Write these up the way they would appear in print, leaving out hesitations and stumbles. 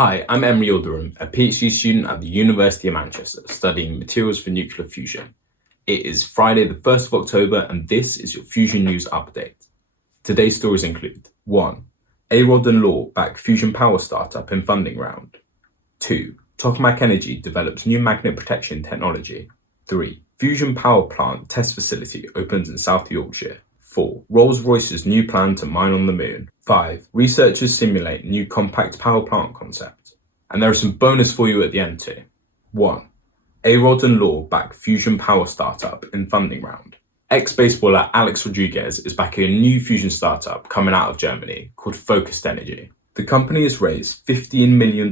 Hi, I'm Emery Yildirim, a PhD student at the University of Manchester studying materials for nuclear fusion. It is Friday the 1st of October and this is your Fusion News Update. Today's stories include 1. A-Rod and Law back fusion power startup in funding round. 2. Tokamak Energy develops new magnet protection technology. 3. Fusion power plant test facility opens in South Yorkshire. 4. Rolls-Royce's new plan to mine on the moon. 5. Researchers simulate new compact power plant concept. And there are some bonus for you at the end too. 1. A-Rod and Law back fusion power startup in funding round. Ex-baseballer Alex Rodriguez is backing a new fusion startup coming out of Germany called Focused Energy. The company has raised $15 million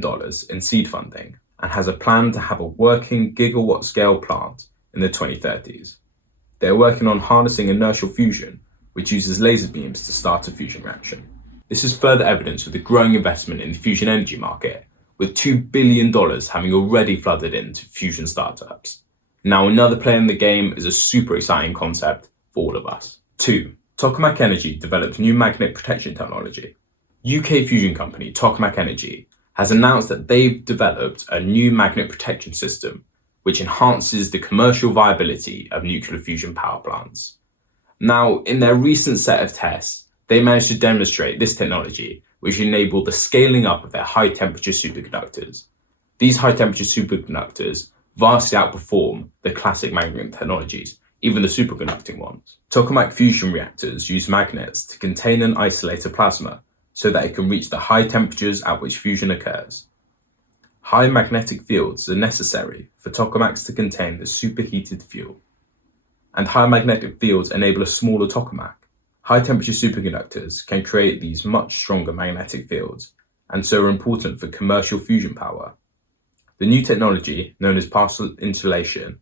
in seed funding and has a plan to have a working gigawatt scale plant in the 2030s. They are working on harnessing inertial fusion, which uses laser beams to start a fusion reaction. This is further evidence of the growing investment in the fusion energy market, with $2 billion having already flooded into fusion startups. Now, another player in the game is a super exciting concept for all of us. 2. Tokamak Energy develops new magnet protection technology. UK fusion company Tokamak Energy has announced that they've developed a new magnet protection system which enhances the commercial viability of nuclear fusion power plants. Now, in their recent set of tests, they managed to demonstrate this technology, which enabled the scaling up of their high-temperature superconductors. These high-temperature superconductors vastly outperform the classic magnet technologies, even the superconducting ones. Tokamak fusion reactors use magnets to contain and isolate a plasma so that it can reach the high temperatures at which fusion occurs. High magnetic fields are necessary for tokamaks to contain the superheated fuel. And high magnetic fields enable a smaller tokamak. High-temperature superconductors can create these much stronger magnetic fields, and so are important for commercial fusion power. The new technology, known as partial insulation,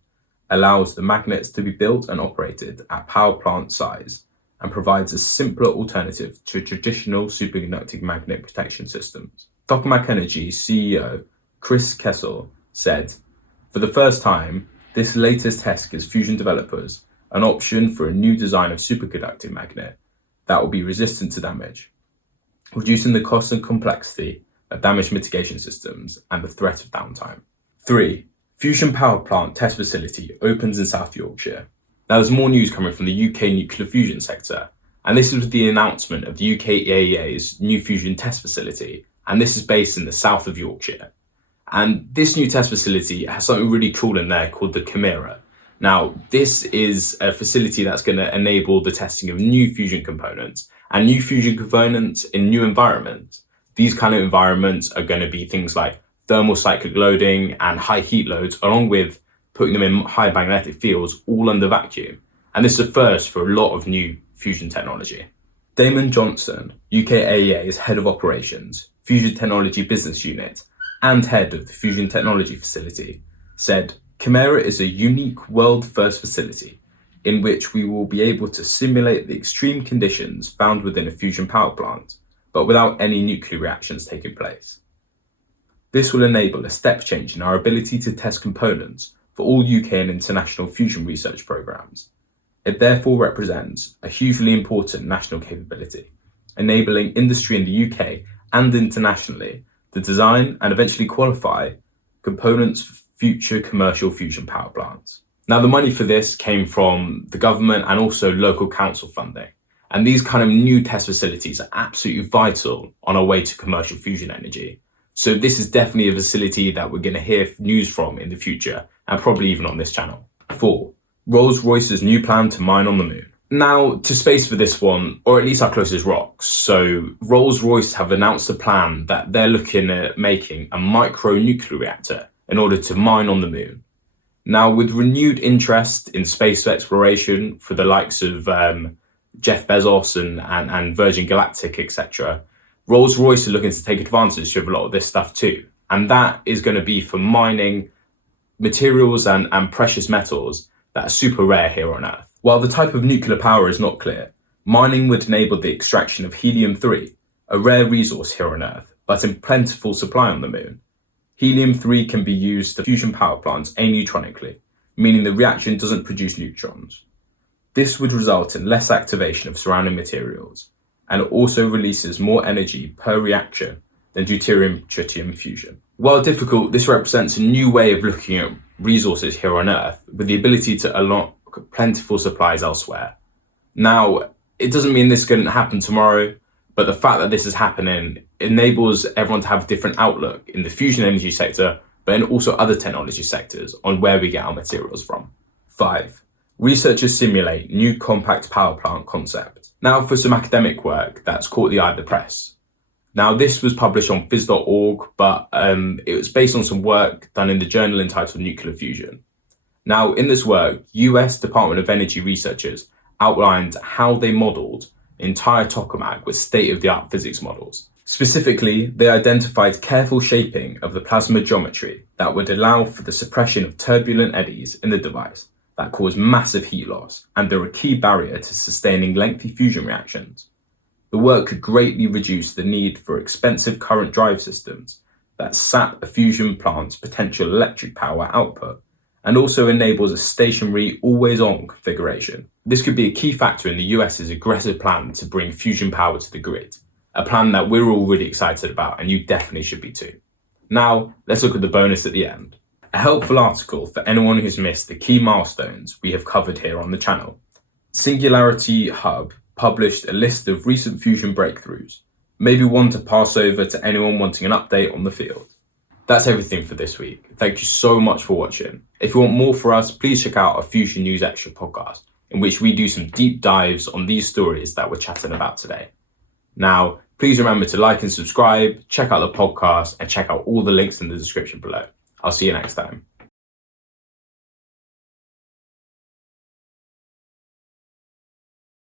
allows the magnets to be built and operated at power plant size, and provides a simpler alternative to traditional superconducting magnet protection systems. Tokamak Energy CEO Chris Kessel said, "For the first time, this latest test gives fusion developers an option for a new design of superconducting magnet that will be resistant to damage, reducing the cost and complexity of damage mitigation systems and the threat of downtime." 3. Fusion power plant test facility opens in South Yorkshire. Now, there's more news coming from the UK nuclear fusion sector, and this is with the announcement of the UK EAEA's new fusion test facility, and this is based in the south of Yorkshire. And this new test facility has something really cool in there called the Chimera. Now, this is a facility that's going to enable the testing of new fusion components and new fusion components in new environments. These kind of environments are going to be things like thermal cyclic loading and high heat loads, along with putting them in high magnetic fields all under vacuum. And this is a first for a lot of new fusion technology. Damon Johnson, UK AEA's Head of Operations, Fusion Technology Business Unit, and Head of the Fusion Technology Facility, said, "Chimera is a unique world-first facility in which we will be able to simulate the extreme conditions found within a fusion power plant, but without any nuclear reactions taking place. This will enable a step change in our ability to test components for all UK and international fusion research programs. It therefore represents a hugely important national capability, enabling industry in the UK and internationally to design and eventually qualify components for future commercial fusion power plants." Now, the money for this came from the government and also local council funding. And these kind of new test facilities are absolutely vital on our way to commercial fusion energy. So this is definitely a facility that we're going to hear news from in the future, and probably even on this channel. 4. Rolls-Royce's new plan to mine on the moon. Now, to space for this one, or at least our closest rocks. So Rolls-Royce have announced a plan that they're looking at making a micro-nuclear reactor in order to mine on the moon. Now, with renewed interest in space exploration for the likes of Jeff Bezos and Virgin Galactic, etc., Rolls-Royce are looking to take advantage of a lot of this stuff too. And that is going to be for mining materials and precious metals that are super rare here on Earth. While the type of nuclear power is not clear, mining would enable the extraction of helium-3, a rare resource here on Earth, but in plentiful supply on the moon. Helium-3 can be used to fusion power plants aneutronically, meaning the reaction doesn't produce neutrons. This would result in less activation of surrounding materials, and it also releases more energy per reaction than deuterium-tritium fusion. While difficult, this represents a new way of looking at resources here on Earth, with the ability to unlock plentiful supplies elsewhere. Now, it doesn't mean this couldn't happen tomorrow, but the fact that this is happening enables everyone to have a different outlook in the fusion energy sector, but in also other technology sectors on where we get our materials from. 5. Researchers simulate new compact power plant concept. Now for some academic work that's caught the eye of the press. Now this was published on phys.org, but it was based on some work done in the journal entitled Nuclear Fusion. Now in this work, US Department of Energy researchers outlined how they modelled entire tokamak with state-of-the-art physics models. Specifically, they identified careful shaping of the plasma geometry that would allow for the suppression of turbulent eddies in the device that cause massive heat loss and are a key barrier to sustaining lengthy fusion reactions. The work could greatly reduce the need for expensive current drive systems that sap a fusion plant's potential electric power output, and also enables a stationary, always-on configuration. This could be a key factor in the US's aggressive plan to bring fusion power to the grid, a plan that we're all really excited about, and you definitely should be too. Now, let's look at the bonus at the end. A helpful article for anyone who's missed the key milestones we have covered here on the channel. Singularity Hub published a list of recent fusion breakthroughs, maybe one to pass over to anyone wanting an update on the field. That's everything for this week. Thank you so much for watching. If you want more for us, please check out our Fusion News Extra podcast, in which we do some deep dives on these stories that we're chatting about today. Now, please remember to like and subscribe, check out the podcast, and check out all the links in the description below. I'll see you next time.